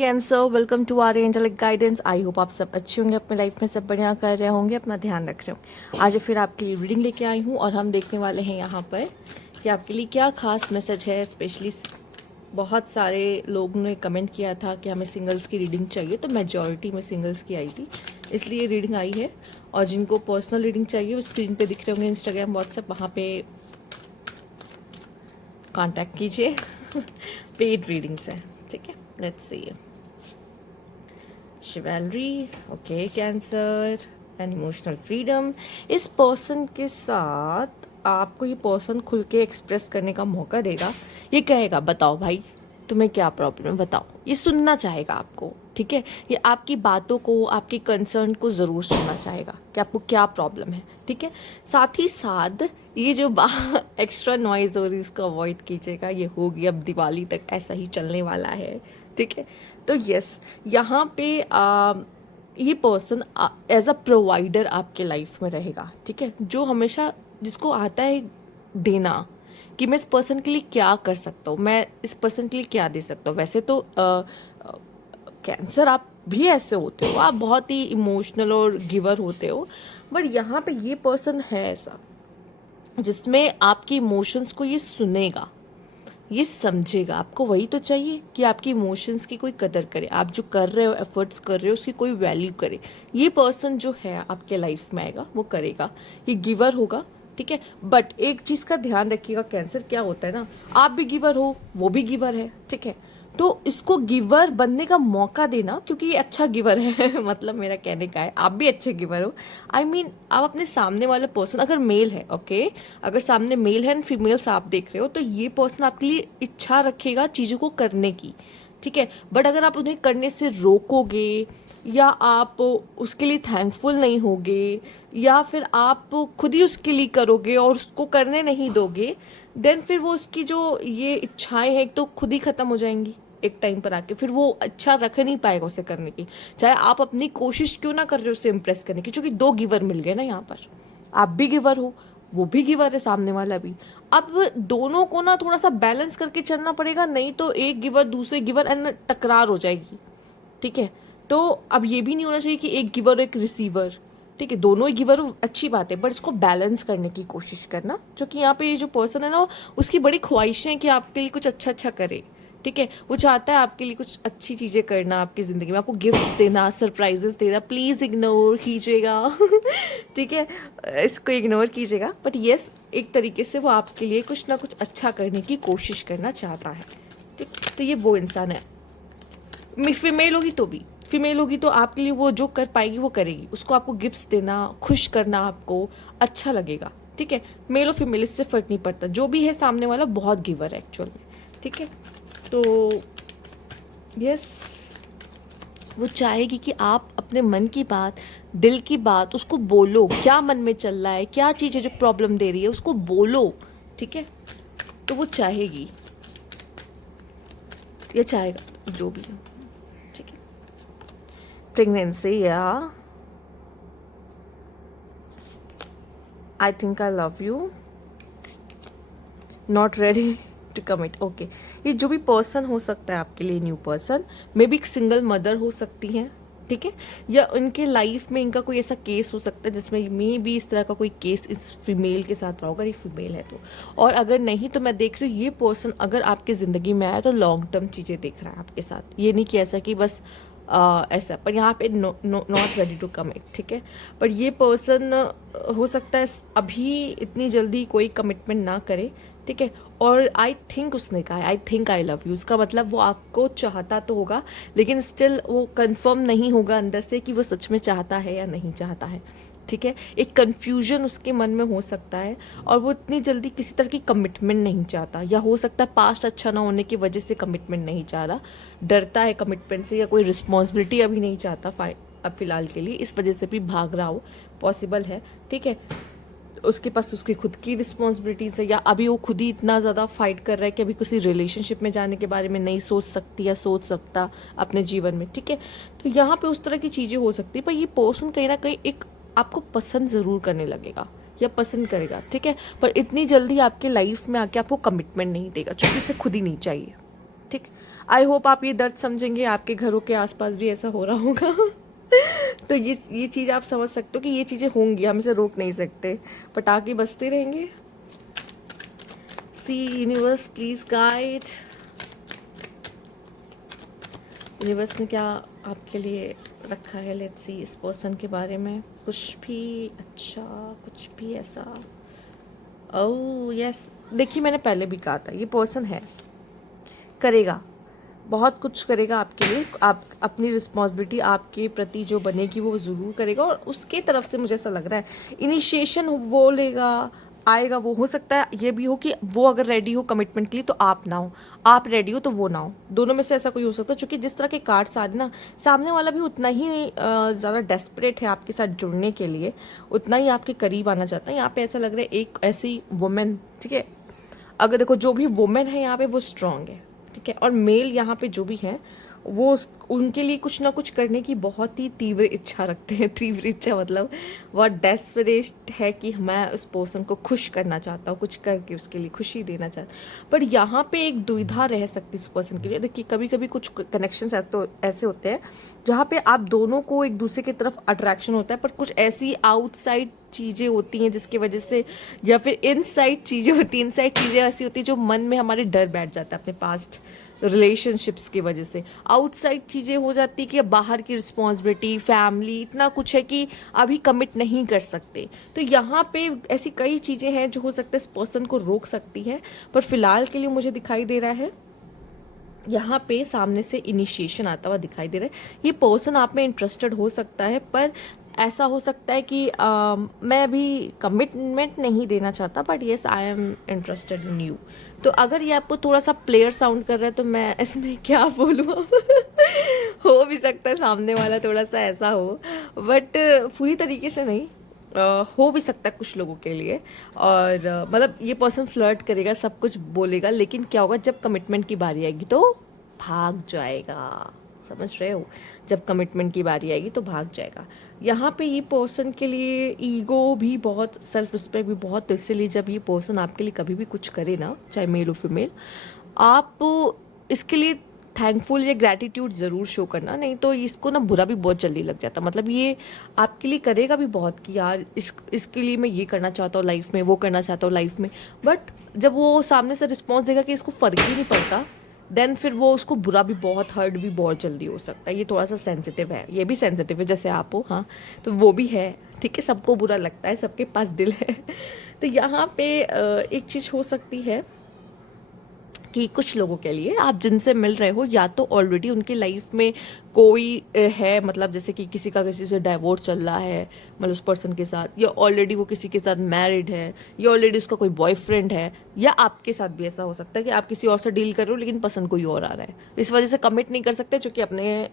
Cancer, welcome to our angelic guidance. I hope आप सब अच्छे होंगे, अपने लाइफ में सब बढ़िया कर रहे होंगे, अपना ध्यान रख रहे होंगे। आज फिर आपके लिए रीडिंग लेके आई हूँ और हम देखने वाले हैं यहाँ पर कि आपके लिए क्या खास मैसेज है। स्पेशली बहुत सारे लोगों ने कमेंट किया था कि हमें सिंगल्स की रीडिंग चाहिए, तो मेजॉरिटी में सिंगल्स की आई थी, इसलिए रीडिंग आई है। और जिनको पर्सनल रीडिंग चाहिए वो स्क्रीन पे दिख रहे होंगे, इंस्टाग्राम, व्हाट्सएप, वहाँ पे कांटेक्ट कीजिए। पेड रीडिंग्स है, ठीक है। Let's see chivalry, okay, cancer and emotional freedom. इस पर्सन के साथ आपको ये पर्सन खुल के एक्सप्रेस करने का मौका देगा। ये कहेगा बताओ भाई तुम्हें क्या प्रॉब्लम है, बताओ। ये सुनना चाहेगा आपको, ठीक है। ये आपकी बातों को, आपकी कंसर्न को ज़रूर सुनना चाहेगा कि आपको क्या प्रॉब्लम है, ठीक है। साथ ही साथ ये जो एक्स्ट्रा नॉइज हो रही इसको अवॉइड कीजिएगा। ये होगी अब दिवाली तक ऐसा ही चलने वाला है, ठीक है। तो यस, यहाँ पे ये पर्सन एज अ प्रोवाइडर आपके लाइफ में रहेगा, ठीक है। जो हमेशा जिसको आता है देना कि मैं इस पर्सन के लिए क्या कर सकता हूँ, मैं इस पर्सन के लिए क्या दे सकता हूँ। वैसे तो कैंसर आप भी ऐसे होते हो, आप बहुत ही इमोशनल और गिवर होते हो, बट यहाँ पे ये पर्सन है ऐसा जिसमें आपके इमोशंस को ये सुनेगा, ये समझेगा। आपको वही तो चाहिए कि आपकी इमोशंस की कोई कदर करे, आप जो कर रहे हो, एफर्ट्स कर रहे हो, उसकी कोई वैल्यू करे। ये पर्सन जो है आपके लाइफ में आएगा, वो करेगा, ये गिवर होगा, ठीक है। बट एक चीज़ का ध्यान रखिएगा, कैंसर क्या होता है ना, आप भी गिवर हो, वो भी गिवर है, ठीक है। तो इसको गिवर बनने का मौका देना, क्योंकि ये अच्छा गिवर है। मतलब मेरा कहने का है आप भी अच्छे गिवर हो। आई मीन आप अपने सामने वाला पर्सन अगर मेल है, ओके, अगर सामने मेल है एंड फीमेल्स आप देख रहे हो, तो ये पर्सन आपके लिए इच्छा रखेगा चीज़ों को करने की, ठीक है। बट अगर आप उन्हें करने से रोकोगे या आप उसके लिए थैंकफुल नहीं होगे या फिर आप खुद ही उसके लिए करोगे और उसको करने नहीं दोगे, देन फिर वो उसकी जो ये इच्छाएं हैं तो खुद ही खत्म हो जाएंगी एक टाइम पर आके। फिर वो अच्छा रख नहीं पाएगा उसे करने की, चाहे आप अपनी कोशिश क्यों ना कर रहे हो उसे इम्प्रेस करने की, क्योंकि दो गिवर मिल गए ना यहाँ पर। आप भी गिवर हो, वो भी गिवर है, सामने वाला भी। अब दोनों को ना थोड़ा सा बैलेंस करके चलना पड़ेगा, नहीं तो एक गिवर दूसरे गिवर एंड टकरार हो जाएगी, ठीक है। तो अब ये भी नहीं होना चाहिए कि एक गिवर और एक रिसीवर, ठीक है। दोनों ही गिवर हो, अच्छी बात है, बट इसको बैलेंस करने की कोशिश करना। जो कि यहाँ पे ये जो पर्सन है ना, उसकी बड़ी ख्वाहिशें हैं कि आपके लिए कुछ अच्छा अच्छा करे, ठीक है। वो चाहता है आपके लिए कुछ अच्छी चीज़ें करना आपकी ज़िंदगी में, आपको गिफ्ट्स देना, सरप्राइजेस देना। प्लीज़ इग्नोर कीजिएगा। ठीक है, इसको इग्नोर कीजिएगा। बट येस, एक तरीके से वो आपके लिए कुछ ना कुछ अच्छा करने की कोशिश करना चाहता है, ठीक। तो ये वो इंसान है। फीमेल होगी तो भी, फीमेल होगी तो आपके लिए वो जो कर पाएगी वो करेगी। उसको आपको गिफ्ट्स देना, खुश करना आपको अच्छा लगेगा, ठीक है। मेल और फीमेल इससे फ़र्क नहीं पड़ता, जो भी है सामने वाला बहुत गिवर है एक्चुअल में, ठीक है। तो यस, वो चाहेगी कि आप अपने मन की बात, दिल की बात उसको बोलो। क्या मन में चल रहा है, क्या चीज़ है जो प्रॉब्लम दे रही है, उसको बोलो, ठीक है। तो वो चाहेगी, ये चाहेगा जो भी है, ठीक है। प्रेगनेंसी, या I think I love you, not ready to commit, okay. ये जो भी पर्सन हो सकता है आपके लिए, न्यू पर्सन, मे बी एक सिंगल मदर हो सकती है, ठीक है। या उनके लाइफ में इनका कोई ऐसा केस हो सकता है जिसमें मे बी इस तरह का कोई केस इस फीमेल के साथ रहा होगा, ये फीमेल है तो। और अगर नहीं तो मैं देख रही हूँ ये पर्सन अगर आपकी ज़िंदगी में आया तो लॉन्ग टर्म चीज़ें देख रहा है आपके साथ। ये नहीं कि ऐसा कि बस ऐसा, पर यहाँ पे नॉट रेडी टू कमिट, ठीक है। पर ये पर्सन हो सकता है अभी इतनी जल्दी कोई कमिटमेंट ना करे, ठीक है। और आई थिंक उसने कहा है आई थिंक आई लव यू, उसका मतलब वो आपको चाहता तो होगा, लेकिन स्टिल वो कंफर्म नहीं होगा अंदर से कि वो सच में चाहता है या नहीं चाहता है, ठीक है। एक कन्फ्यूजन उसके मन में हो सकता है और वो इतनी जल्दी किसी तरह की कमिटमेंट नहीं चाहता, या हो सकता है पास्ट अच्छा ना होने की वजह से कमिटमेंट नहीं चाह रहा, डरता है कमिटमेंट से, या कोई रिस्पॉन्सिबिलिटी अभी नहीं चाहता अब फिलहाल के लिए, इस वजह से भी भाग रहा हो, पॉसिबल है, ठीक है। उसके पास उसकी खुद की रिस्पॉन्सिबिलिटीज़ है, या अभी वो खुद ही इतना ज़्यादा फाइट कर रहा है कि अभी किसी रिलेशनशिप में जाने के बारे में नहीं सोच सकती या सोच सकता अपने जीवन में, ठीक है। तो यहाँ पे उस तरह की चीज़ें हो सकती है, पर ये पर्सन कहीं ना कहीं एक आपको पसंद ज़रूर करने लगेगा या पसंद करेगा, ठीक है। पर इतनी जल्दी आपके लाइफ में आके आपको कमिटमेंट नहीं देगा, क्योंकि उसे खुद ही नहीं चाहिए, ठीक। आई होप आप ये दर्द समझेंगे, आपके घरों के आसपास भी ऐसा हो रहा होगा। तो ये चीज़ आप समझ सकते हो कि ये चीज़ें होंगी, हम इसे रोक नहीं सकते, पटाखे बजते रहेंगे। सी यूनिवर्स प्लीज गाइड, यूनिवर्स ने क्या आपके लिए रखा है। लेट्स सी इस पर्सन के बारे में कुछ भी अच्छा, कुछ भी ऐसा। ओह यस, देखिए मैंने पहले भी कहा था ये पर्सन है, करेगा, बहुत कुछ करेगा आपके लिए। आप अपनी रिस्पॉन्सिबिलिटी आपके प्रति जो बनेगी वो ज़रूर करेगा, और उसके तरफ से मुझे ऐसा लग रहा है इनिशिएशन वो लेगा, आएगा। वो हो सकता है ये भी हो कि वो अगर रेडी हो कमिटमेंट के लिए तो आप ना हो, आप रेडी हो तो वो ना हो, दोनों में से ऐसा कोई हो सकता है। क्योंकि जिस तरह के कार्ड्स आ रहे ना, सामने वाला भी उतना ही ज़्यादा डेस्परेट है आपके साथ जुड़ने के लिए, उतना ही आपके करीब आना चाहता है। यहाँ पे ऐसा लग रहा है एक ऐसी वुमेन, ठीक है, अगर देखो जो भी वुमेन है यहाँ पे वो स्ट्रांग है, ठीक है, और मेल यहाँ पे जो भी है वो उनके लिए कुछ ना कुछ करने की बहुत ही तीव्र इच्छा रखते हैं। तीव्र इच्छा मतलब बहुत डेस्परेट है कि मैं उस पर्सन को खुश करना चाहता हूँ, कुछ करके उसके लिए खुशी देना चाहता हूँ। पर यहाँ पे एक दुविधा रह सकती है इस पर्सन के लिए। देखिए कभी कभी कुछ कनेक्शंस ऐसे होते हैं जहाँ पे आप दोनों को एक दूसरे की तरफ अट्रैक्शन होता है, पर कुछ ऐसी आउटसाइड चीज़ें होती हैं जिसकी वजह से, या फिर इनसाइड चीज़ें होती हैं, इनसाइड चीज़ें ऐसी होती हैं जो मन में हमारे डर बैठ जाता है अपने पास्ट रिलेशनशिप्स की वजह से। आउटसाइड चीज़ें हो जाती कि बाहर की रिस्पॉन्सिबिलिटी, फैमिली, इतना कुछ है कि अभी कमिट नहीं कर सकते। तो यहाँ पे ऐसी कई चीज़ें हैं जो हो सकता है इस पर्सन को रोक सकती हैं, पर फिलहाल के लिए मुझे दिखाई दे रहा है यहाँ पे सामने से इनिशिएशन आता हुआ दिखाई दे रहा है। ये पर्सन आप में इंटरेस्टेड हो सकता है, पर ऐसा हो सकता है कि मैं अभी कमिटमेंट नहीं देना चाहता, but yes I am interested in you. तो अगर ये आपको थोड़ा सा प्लेयर साउंड कर रहा है तो मैं इसमें क्या बोलूँ अब। हो भी सकता है सामने वाला थोड़ा सा ऐसा हो, बट पूरी तरीके से नहीं। हो भी सकता है कुछ लोगों के लिए, और मतलब ये पर्सन फ्लर्ट करेगा, सब कुछ बोलेगा, लेकिन क्या होगा जब कमिटमेंट की बारी आएगी तो भाग जाएगा। समझ रहे हो, जब कमिटमेंट की बारी आएगी तो भाग जाएगा। यहाँ पे ये पर्सन के लिए ईगो भी बहुत, सेल्फ रिस्पेक्ट भी बहुत, तो इसीलिए जब ये पर्सन आपके लिए कभी भी कुछ करे ना, चाहे मेल हो फीमेल, आप इसके लिए थैंकफुल या ग्रैटिट्यूड ज़रूर शो करना, नहीं तो इसको ना बुरा भी बहुत जल्दी लग जाता। मतलब ये आपके लिए करेगा भी बहुत कि यार इसके लिए मैं ये करना चाहता हूँ लाइफ में, वो करना चाहता हूँ लाइफ में, बट जब वो सामने से रिस्पॉन्स देगा कि इसको फ़र्क ही नहीं पड़ता, देन फिर वो उसको बुरा भी बहुत, हर्ट भी बहुत जल्दी हो सकता है। ये थोड़ा सा सेंसिटिव है, ये भी सेंसिटिव है जैसे आप हो, हाँ तो वो भी है, ठीक है, सबको बुरा लगता है, सबके पास दिल है। तो यहाँ पे एक चीज़ हो सकती है कि कुछ लोगों के लिए आप जिनसे मिल रहे हो या तो ऑलरेडी उनकी लाइफ में कोई है, मतलब जैसे कि किसी का किसी से डाइवोर्स चल रहा है, मतलब उस पर्सन के साथ, या ऑलरेडी वो किसी के साथ मैरिड है, या ऑलरेडी उसका कोई बॉयफ्रेंड है, या आपके साथ भी ऐसा हो सकता है कि आप किसी और से डील कर रहे हो लेकिन पसंद कोई और आ रहा है, इस वजह से कमिट नहीं कर सकते क्योंकि अपने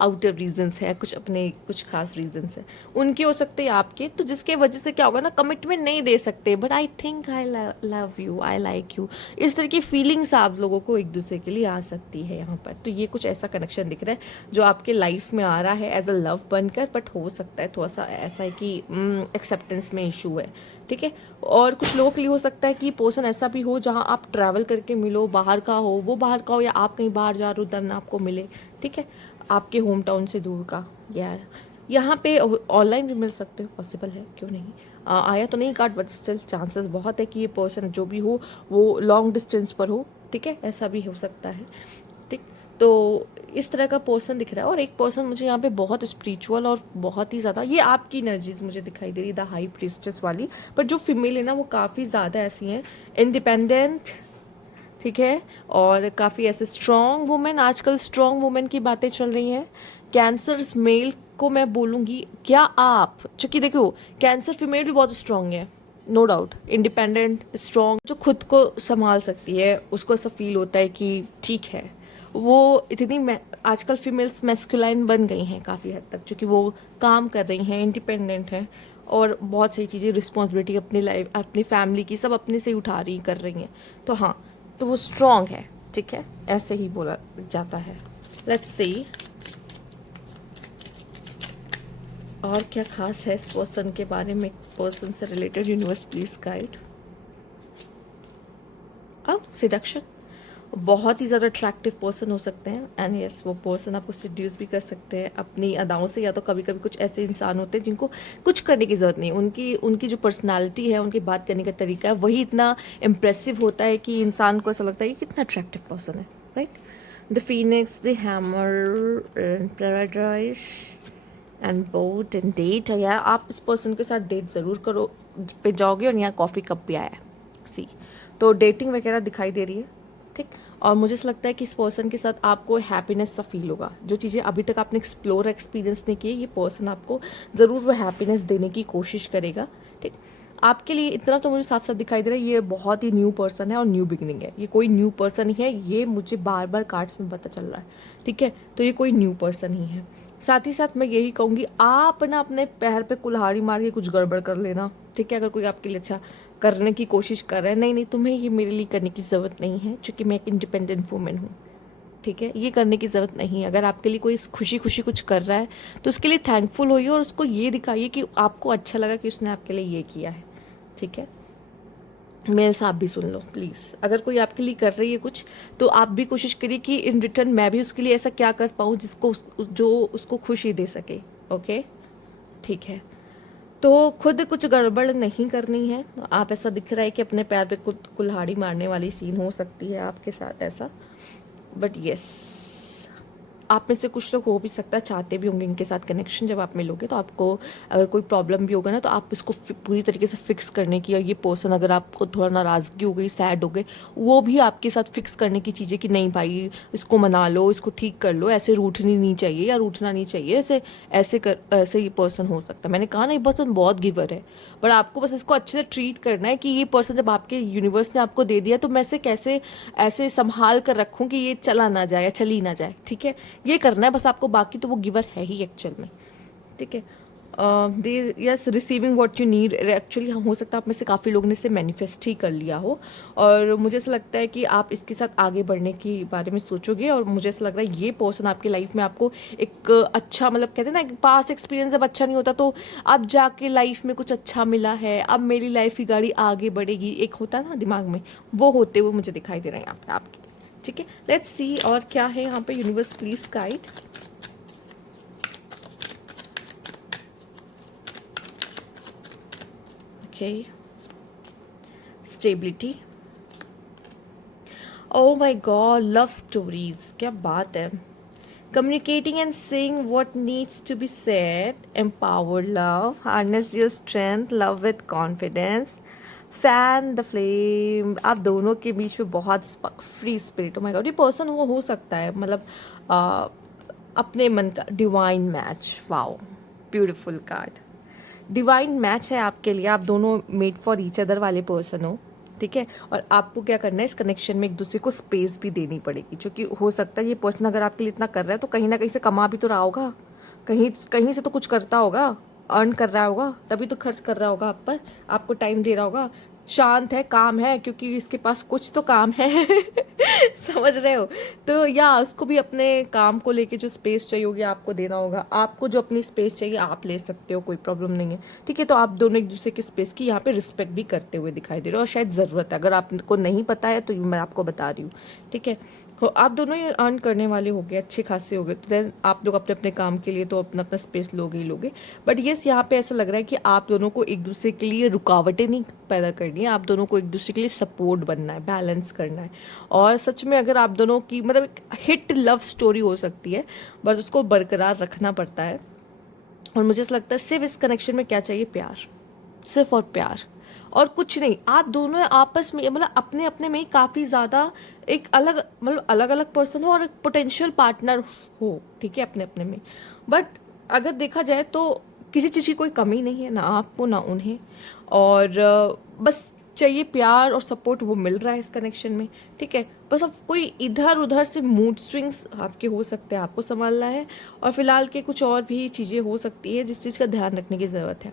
आउटर रीजंस है, कुछ अपने कुछ खास रीजंस है, उनके हो सकते हैं आपके, तो जिसके वजह से क्या होगा ना, कमिटमेंट नहीं दे सकते, but I think I love you, I like you, इस तरह की फीलिंग्स आप लोगों को एक दूसरे के लिए आ सकती है यहाँ पर। तो ये कुछ ऐसा कनेक्शन दिख रहा है जो आपके लाइफ में आ रहा है एज अ लव बनकर, बट हो सकता है थोड़ा सा ऐसा है कि एक्सेप्टेंस में इशू है, ठीक है। और कुछ लोगों के लिए हो सकता है कि पर्सन ऐसा भी हो जहाँ आप ट्रैवल करके मिलो, बाहर का हो, वो बाहर का हो, या आप कहीं बाहर जा रहे हो देन आपको मिले, ठीक है, आपके होम टाउन से दूर का। यार यहाँ पे ऑनलाइन भी मिल सकते हो, पॉसिबल है, क्यों नहीं। आया तो नहीं कार्ड, बट स्टिल चांसेस बहुत है कि ये पर्सन जो भी हो वो लॉन्ग डिस्टेंस पर हो, ठीक है, ऐसा भी हो सकता है, ठीक। तो इस तरह का पर्सन दिख रहा है। और एक पर्सन मुझे यहाँ पे बहुत स्पिरिचुअल और बहुत ही ज़्यादा, ये आपकी एनर्जीज मुझे दिखाई दे रही, द हाई प्रीस्टेस वाली, पर जो फीमेल है ना वो काफ़ी ज़्यादा ऐसी हैं, इंडिपेंडेंट, ठीक है, और काफ़ी ऐसे स्ट्रॉन्ग वुमेन, आजकल स्ट्रॉन्ग वुमेन की बातें चल रही हैं। कैंसर मेल को मैं बोलूँगी, क्या आप, चूँकि देखो कैंसर फीमेल भी बहुत स्ट्रॉन्ग है, नो डाउट, इंडिपेंडेंट, स्ट्रॉन्ग, जो खुद को संभाल सकती है, उसको ऐसा फील होता है कि ठीक है, वो इतनी आजकल फीमेल्स मैस्कुलाइन बन गई हैं काफ़ी हद तक, क्योंकि वो काम कर रही हैं, इंडिपेंडेंट हैं, और बहुत सारी चीज़ें, रिस्पॉन्सिबिलिटी अपनी लाइफ, अपनी फैमिली की, सब अपने से ही उठा रही कर रही हैं। तो हाँ, तो वो स्ट्रॉन्ग है, ठीक है, ऐसे ही बोला जाता है। लेट्स सी और क्या खास है इस पर्सन के बारे में, पर्सन से रिलेटेड, यूनिवर्स प्लीज गाइड। अब सिडक्शन, बहुत ही ज़्यादा अट्रैक्टिव पर्सन हो सकते हैं, एंड यस वो पर्सन आपको सिड्यूस भी कर सकते हैं अपनी अदाओं से, या तो कभी कभी कुछ ऐसे इंसान होते हैं जिनको कुछ करने की ज़रूरत नहीं, उनकी उनकी जो पर्सनालिटी है, उनकी बात करने का तरीका है, वही इतना इम्प्रेसिव होता है कि इंसान को ऐसा लगता है कि कितना अट्रैक्टिव पर्सन है, right. The phoenix, the hammer, paradise and boat and date. या आप इस पर्सन के साथ डेट ज़रूर करो पे जाओगे, और यहाँ कॉफ़ी कप भी आया है, सी, तो डेटिंग वगैरह दिखाई दे रही है, ठीक। और मुझे ऐसा लगता है कि इस पर्सन के साथ आपको हैप्पीनेस सा फील होगा, जो चीज़ें अभी तक आपने एक्सप्लोर एक्सपीरियंस नहीं की, ये पर्सन आपको ज़रूर वो हैप्पीनेस देने की कोशिश करेगा, ठीक। आपके लिए इतना तो मुझे साफ साफ दिखाई दे रहा है, ये बहुत ही न्यू पर्सन है और न्यू बिगिनिंग है, ये कोई न्यू पर्सन ही है, ये मुझे बार बार कार्ड्स में पता चल रहा है, ठीक है। तो ये कोई न्यू पर्सन ही है। साथ ही साथ मैं यही कहूँगी, आप ना अपने पैर पे कुल्हाड़ी मार के कुछ गड़बड़ कर लेना, ठीक है। अगर कोई आपके लिए अच्छा करने की कोशिश कर रहा है, नहीं नहीं तुम्हें ये मेरे लिए करने की ज़रूरत नहीं है, क्योंकि मैं एक इंडिपेंडेंट वुमेन हूँ, ठीक है। ये करने की ज़रूरत नहीं है। अगर आपके लिए कोई खुशी खुशी कुछ कर रहा है तो उसके लिए थैंकफुल होइए, और उसको ये दिखाइए कि आपको अच्छा लगा कि उसने आपके लिए ये किया है, ठीक है। मेरे साथ भी सुन लो प्लीज़, अगर कोई आपके लिए कर रही है कुछ, तो आप भी कोशिश करिए कि इन रिटर्न मैं भी उसके लिए ऐसा क्या कर पाऊँ जिसको जो उसको खुशी दे सके, ओके, ठीक है। तो खुद कुछ गड़बड़ नहीं करनी है। आप ऐसा दिख रहा है कि अपने पैर पे कुल्हाड़ी मारने वाली सीन हो सकती है आपके साथ ऐसा, बट यस आप में से कुछ लोग हो भी सकता है चाहते भी होंगे इनके साथ कनेक्शन। जब आप मिलोगे तो आपको अगर कोई प्रॉब्लम भी होगा ना, तो आप इसको पूरी तरीके से फिक्स करने की, और ये पर्सन अगर आपको थोड़ा नाराज़गी हो गई, सैड हो गए, वो भी आपके साथ फिक्स करने की चीज़ें कि नहीं भाई इसको मना लो, इसको ठीक कर लो, ऐसे रूठनी नहीं चाहिए या रूठना नहीं चाहिए, ऐसे ये पर्सन हो सकता है। मैंने कहा ना ये पर्सन बहुत गिवर है, बट आपको बस इसको अच्छे से ट्रीट करना है कि ये पर्सन जब आपके यूनिवर्स ने आपको दे दिया तो मैं इसे कैसे ऐसे संभाल कर रखूँ कि ये चला ना जाए या चली ना जाए, ठीक है। ये करना है बस आपको, बाकी तो वो गिवर है ही एक्चुअल में, ठीक है। They yes receiving what you need, actually हो सकता है आप में से काफ़ी लोगों ने इसे मैनिफेस्ट ही कर लिया हो, और मुझे ऐसा लगता है कि आप इसके साथ आगे बढ़ने के बारे में सोचोगे, और मुझे ऐसा लग रहा है ये पर्सन आपकी लाइफ में आपको एक अच्छा, मतलब कहते हैं ना पास एक्सपीरियंस जब अच्छा नहीं होता तो अब जाके लाइफ में कुछ अच्छा मिला है, अब मेरी लाइफ की गाड़ी आगे बढ़ेगी, एक होता है ना दिमाग में, वो होते हुए मुझे दिखाई दे रहे हैं यहाँ पे आपके, ठीक है। लेट्स सी और क्या है यहाँ पे, universe please guide. Okay, stability, oh my God, love stories, क्या बात है। Communicating and saying what needs to be said, empower love, harness your strength, love with confidence, fan the flame. आप दोनों के बीच में बहुत free spirit, oh my God, ये person वो हो सकता है, मतलब अपने मन का divine match, wow beautiful card, divine match है आपके लिए। आप दोनों मेड फॉर ईच अदर वाले पर्सन हो, ठीक है। और आपको क्या करना है, इस कनेक्शन में एक दूसरे को स्पेस भी देनी पड़ेगी, क्योंकि हो सकता है ये पर्सन अगर आपके लिए इतना कर रहा है तो कहीं ना कहीं से कमा भी तो रहा होगा, कहीं कहीं से तो कुछ करता होगा, अर्न कर रहा होगा, तभी तो खर्च कर रहा होगा आप पर, आपको टाइम दे रहा होगा। शांत है, काम है, क्योंकि इसके पास कुछ तो काम है समझ रहे हो। तो या उसको भी अपने काम को लेके जो स्पेस चाहिए होगी आपको देना होगा, आपको जो अपनी स्पेस चाहिए आप ले सकते हो, कोई प्रॉब्लम नहीं है, ठीक है। तो आप दोनों एक दूसरे की स्पेस की यहाँ पे रिस्पेक्ट भी करते हुए दिखाई दे रहे हो, और शायद ज़रूरत है, अगर आपको नहीं पता है तो मैं आपको बता रही हूँ, ठीक है। हो आप दोनों ही अर्न करने वाले हो गए, अच्छे खासे हो गए, तो देन आप लोग अपने अपने काम के लिए तो अपना अपना स्पेस लोगे ही लोगे। बट येस यहाँ पे ऐसा लग रहा है कि आप दोनों को एक दूसरे के लिए रुकावटें नहीं पैदा करनी है, आप दोनों को एक दूसरे के लिए सपोर्ट बनना है, बैलेंस करना है। और सच में अगर आप दोनों की मतलब हिट लव स्टोरी हो सकती है, बस उसको बरकरार रखना पड़ता है। और मुझे ऐसा लगता है सिर्फ इस कनेक्शन में क्या चाहिए, प्यार, सिर्फ और प्यार, और कुछ नहीं। आप दोनों आपस में मतलब अपने अपने में ही काफ़ी ज़्यादा एक अलग, मतलब अलग अलग पर्सन हो और पोटेंशियल पार्टनर हो, ठीक है, अपने अपने में। बट अगर देखा जाए तो किसी चीज़ की कोई कमी नहीं है, ना आपको ना उन्हें, और बस चाहिए प्यार और सपोर्ट, वो मिल रहा है इस कनेक्शन में, ठीक है। बस अब कोई इधर उधर से मूड स्विंग्स आपके हो सकते हैं, आपको संभालना है, और फिलहाल के कुछ और भी चीज़ें हो सकती है जिस चीज़ का ध्यान रखने की ज़रूरत है,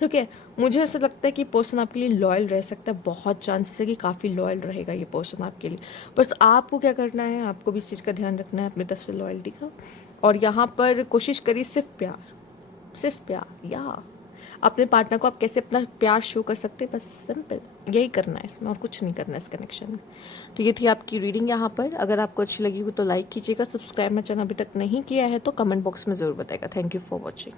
ठीक है। मुझे ऐसा लगता है कि पर्सन आपके लिए लॉयल रह सकता है, बहुत चांसेस है कि काफ़ी लॉयल रहेगा ये पर्सन आपके लिए। बस आपको क्या करना है, आपको भी इस चीज़ का ध्यान रखना है अपनी तरफ से, लॉयल्टी का। और यहाँ पर कोशिश करिए सिर्फ प्यार, सिर्फ प्यार, या अपने पार्टनर को आप कैसे अपना प्यार शो कर सकते हैं, बस सिंपल यही करना है इसमें, और कुछ नहीं करना है इस कनेक्शन में। तो ये थी आपकी रीडिंग यहाँ पर। अगर आपको अच्छी लगी हो तो लाइक कीजिएगा, सब्सक्राइब मेरा चैनल अभी तक नहीं किया है तो कमेंट बॉक्स में ज़रूर बताएगा। Thank you for watching.